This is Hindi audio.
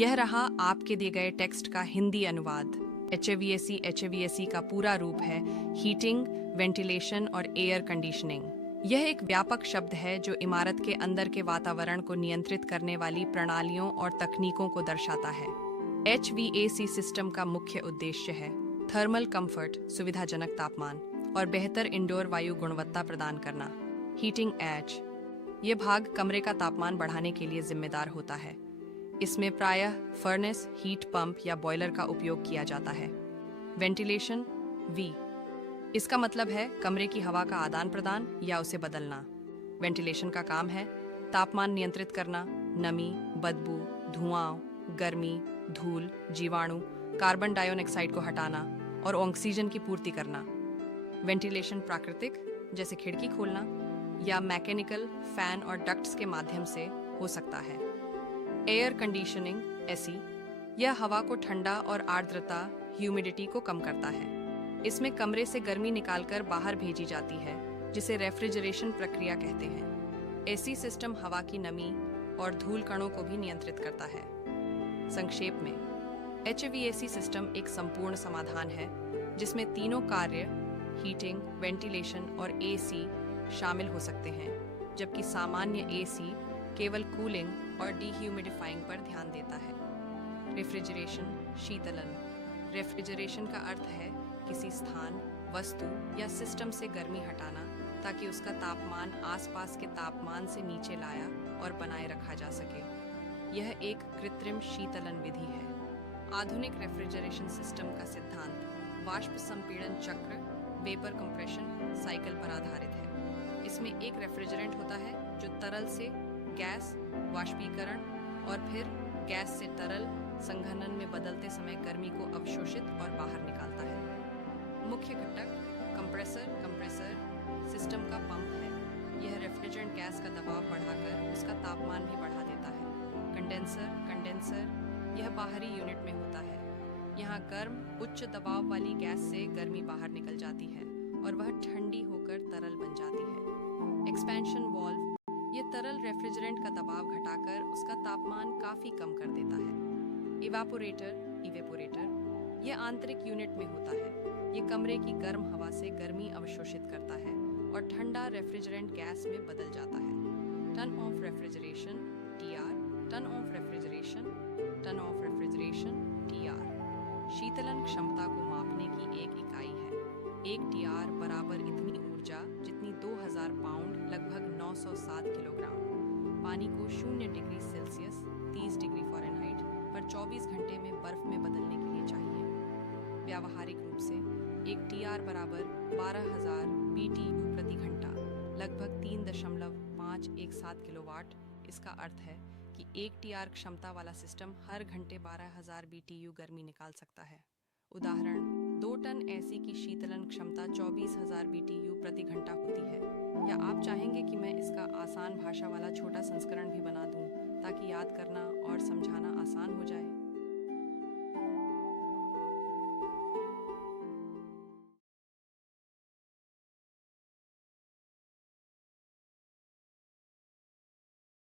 यह रहा आपके दिए गए टेक्स्ट का हिंदी अनुवाद। HVAC का पूरा रूप है हीटिंग, वेंटिलेशन और एयर कंडीशनिंग। यह एक व्यापक शब्द है जो इमारत के अंदर के वातावरण को नियंत्रित करने वाली प्रणालियों और तकनीकों को दर्शाता है। HVAC सिस्टम का मुख्य उद्देश्य है थर्मल कंफर्ट, सुविधाजनक तापमान और बेहतर इंडोर वायु गुणवत्ता प्रदान करना। हीटिंग एज ये भाग कमरे का तापमान बढ़ाने के लिए जिम्मेदार होता है। इसमें प्रायः फर्नेस, हीट पंप या बॉयलर का उपयोग किया जाता है। वेंटिलेशन वी इसका मतलब है कमरे की हवा का आदान प्रदान या उसे बदलना। वेंटिलेशन का काम है तापमान नियंत्रित करना, नमी, बदबू, धुआं, गर्मी, धूल, जीवाणु, कार्बन डाइऑक्साइड को हटाना और ऑक्सीजन की पूर्ति करना। वेंटिलेशन प्राकृतिक जैसे खिड़की खोलना या मैकेनिकल फैन और डक्ट्स के माध्यम से हो सकता है। एयर कंडीशनिंग एसी यह हवा को ठंडा और आर्द्रता ह्यूमिडिटी को कम करता है। इसमें कमरे से गर्मी निकालकर बाहर भेजी जाती है, जिसे रेफ्रिजरेशन प्रक्रिया कहते हैं। एसी सिस्टम हवा की नमी और धूल कणों को भी नियंत्रित करता है। संक्षेप में, HVAC सिस्टम एक संपूर्ण समाधान है जिसमें तीनों कार्य हीटिंग, वेंटिलेशन और एसी शामिल हो सकते हैं, जबकि सामान्य एसी केवल कूलिंग और डीह्यूमिडिफाइंग पर ध्यान देता है। रेफ्रिजरेशन शीतलन रेफ्रिजरेशन का अर्थ है किसी स्थान, वस्तु या सिस्टम से गर्मी हटाना ताकि उसका तापमान आसपास के तापमान से नीचे लाया और बनाए रखा जा सके। यह एक कृत्रिम शीतलन विधि है। आधुनिक रेफ्रिजरेशन सिस्टम का सिद्धांत वाष्प संपीड़न चक्र वेपर कंप्रेशन साइकिल पर आधारित है। इसमें एक रेफ्रिजरेंट होता है जो तरल से गैस, वाष्पीकरण और फिर गैस से तरल संघनन में बदलते समय गर्मी को अवशोषित और बाहर निकालता है। मुख्य घटक कंप्रेसर सिस्टम का पंप है। यह रेफ्रिजरेंट गैस का दबाव बढ़ाकर उसका तापमान भी बढ़ा देता है। कंडेंसर यह बाहरी यूनिट में होता है। यहाँ गर्म उच्च दबाव वाली गैस से गर्मी बाहर निकल जाती है और वह ठंडी होकर तरल बन जाती है। एक्सपेंशन वाल्व ये तरल रेफ्रिजरेंट का दबाव घटाकर उसका तापमान काफी कम कर देता है। इवेपोरेटर यह आंतरिक यूनिट में होता है। ये कमरे की गर्म हवा से गर्मी अवशोषित करता है और ठंडा रेफ्रिजरेंट गैस में बदल जाता है। Turn off refrigeration TR turn off refrigeration TR शीतलन क्षमता को मापने की एक इकाई है। एक TR बराबर इतनी ऊर्जा जितनी 2000 पाउंड लगभग 907 किलोग्राम पानी को 0 डिग्री सेल्सियस 30 डिग्री फ़ारेनहाइट पर 24 घंटे में बर्फ में बदलने के लिए चाहिए। व्यावहारिक रूप से एक TR बराबर 12,000 BTU प्रति घंटा लगभग 3.517 किलोवाट। इसका अर्थ है कि एक TR क्षमता वाला सिस्टम हर घंटे 12,000 BTU गर्मी निकाल सकता है। उदाहरण 2 टन एसी की शीतलन क्षमता 24,000 BTU प्रति घंटा होती है। या आप चाहेंगे कि मैं इसका आसान भाषा वाला छोटा संस्करण भी बना दूं ताकि याद करना और समझाना आसान हो जाए।